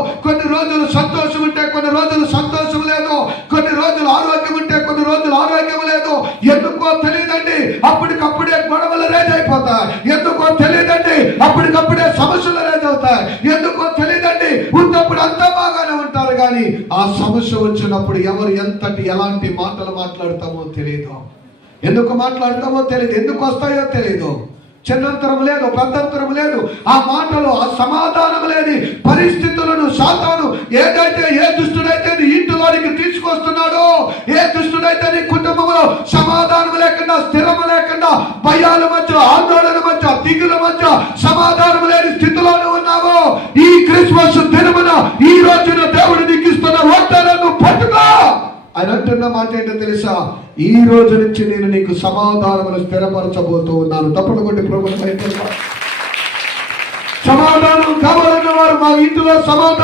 కొన్ని రోజులు సంతోషం ఉంటే కొన్ని రోజులు సంతోషం లేదు, కొన్ని రోజులు ఆరోగ్యం ఉంటే కొన్ని రోజులు ఆరోగ్యం లేదు. ఎందుకో తెలియదండి, అప్పటికప్పుడే గొడవలు రేజ్ అయిపోతాయి. ఎందుకో తెలియదండి, అప్పటికప్పుడే సమస్యలు రేజ్ అవుతాయి. ఎందుకో తెలియదండి, ఉన్నప్పుడు అంతా బాగానే ఉంటారు, కానీ ఆ సమస్య వచ్చినప్పుడు ఎవరు ఎలాంటి మాటలు మాట్లాడతామో తెలియదు. ఎందుకు మాట్లాడతామో తెలియదు, ఎందుకు వస్తాయో తెలియదు. చిన్నంతరం లేదు, పెద్దంతరం లేదు. ఆ మాటలు, ఆ సమాధానం లేని పరిస్థితులను సాతాను ఏ దుష్టుడైతే నీ ఇంటిలోనికి తీసుకొస్తున్నాడో, ఏ దుష్టుడైతే నీ కుటుంబంలో సమాధానం లేకుండా, స్థిరము లేకుండా, భయాల మధ్య, ఆందోళన మధ్య, దిగుల మధ్య సమాధానం లేని స్థితిలోనే ఉన్నావో, ఈ క్రిస్మస్ దినమున ఈ రోజున దేవుడు నీకు ఇస్తున్న వాగ్దానాన్ని పట్టుకో. ఆయన అంటున్న మాట ఏంటో తెలుసా? ఈ రోజు నుంచి నేను నీకు సమాధానమును స్థిరపరచబోతూ ఉన్నాను. తప్పకుండా కొట్టి ప్రభుత్వం సమాధానం కావాలన్న వారు మా ఇంటిలో సమాధానం